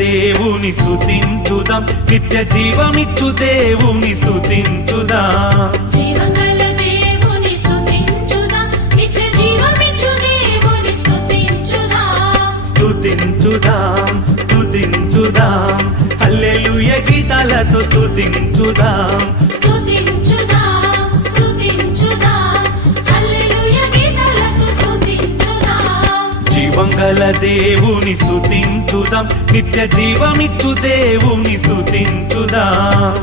దేవుని స్తుతించుదాం, నిత్య జీవమిచ్చు దేవుని స్తుతించుదాం. జీవగల దేవుని స్తుతించుదాం, నిత్య జీవమిచ్చు దేవుని స్తుతించుదాం. స్తుతించుదాం స్తుతించుదాం, హల్లెలూయా గీతాలతో స్తుతించుదాం. స్తుతించుదాం స్తుతించుదాం, హల్లెలూయా గీతాలతో స్తుతించుదాం. జీవంగల దేవుని స్తుతించుదాం, నిత్య జీవమిచ్చు దేవుని స్తుతించుదాం.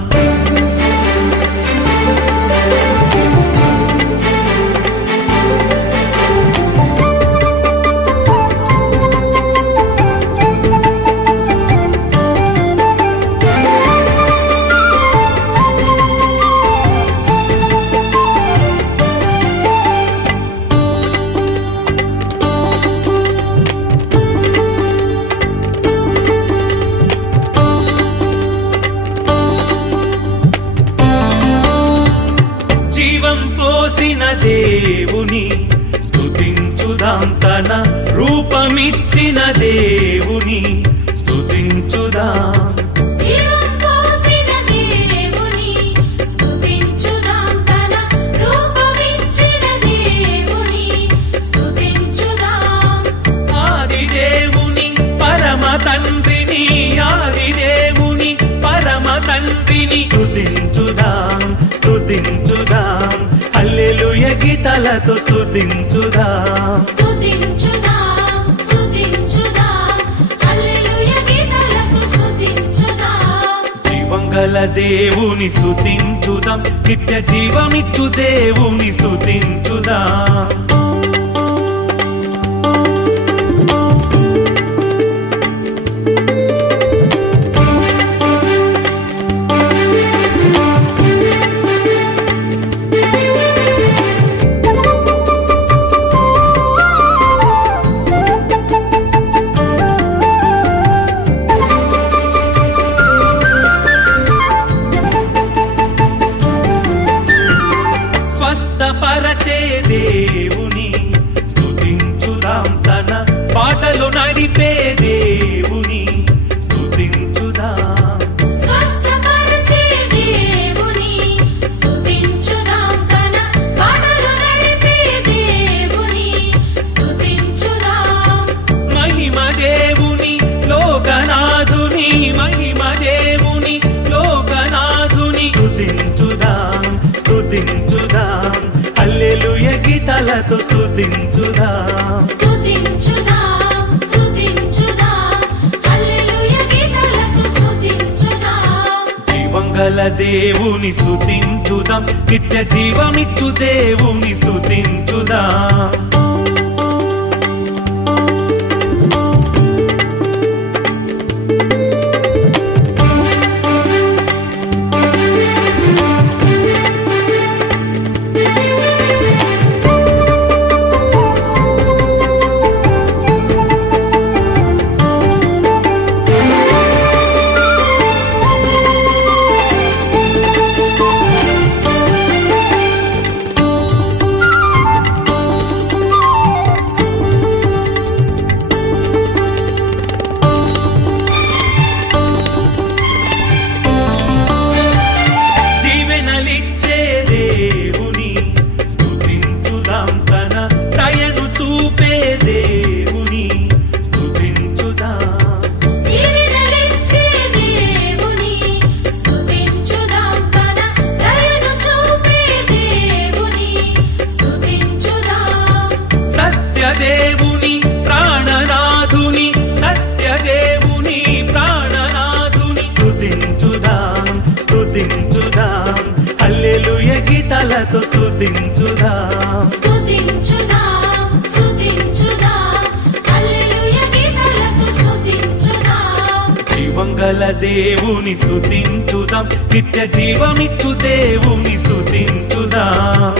జీవం పోసిన దేవుని స్తుతించుదాం, తన రూపమిచ్చిన దేవుని స్తుతించుదాం. జీవం పోసిన దేవుని స్తుతించుదాం, తన రూపమిచ్చిన దేవుని స్తుతించుదాం. ఆది దేవుని పరమ తండ్రిని, ఆది దేవుని పరమ తండ్రిని స్తుతించుదాం స్తుతించుదాం, హల్లెలూయా గీతాలతో స్తుతించుదాం. స్తుతించుదాం స్తుతించుదాం, హల్లెలూయా గీతాలతో స్తుతించుదాం. జీవంగల దేవుని స్తుతించుదాం, నిత్య జీవమిచ్చు దేవుని స్తుతించుదాం. స్వస్థపరచే దేవుని స్తుతించుదాం, తన పాటలు నడిపే దేవుని స్తుతించుదాం. స్వస్థపరచే దేవుని స్తుతించుదాం, తన పాటలు నడిపే దేవుని స్తుతించుదాం. మహిమ దేవుని లోకనాథుని, మహిమ దేవుని లోకనాథుని స్తుతించుదాం స్తుతించుదాం, హల్లెలూయా గీతాలతో స్తుతించుదాం. స్తుతించుదాం స్తుతించుదాం, హల్లెలూయా గీతాలతో స్తుతించుదాం. జీవంగల దేవుని స్తుతించుదాం, నిత్య జీవమిచ్చు దేవుని స్తుతించుదాం. దీవెనలిచ్చే దేవుని స్తుతించుదాం, తన దయను చూపే దేవుని స్తుతించుదాం. దీవెనలిచ్చే దేవుని స్తుతించుదాం, తన దయను చూపే దేవుని స్తుతించుదాం. సత్యదేవుని ప్రాణనాథుని, సత్యదేవుని ప్రాణనాథుని స్తుతించుదాం స్తుతించుదాం, హల్లెలూయా గీతాలతో స్తుతించుదాం. స్తుతించుదాం స్తుతించుదాం, హల్లెలూయా గీతాలతో స్తుతించుదాం. జీవంగల దేవుని స్తుతించుదాం, నిత్య జీవమిచ్చు దేవుని స్తుతించుదాం.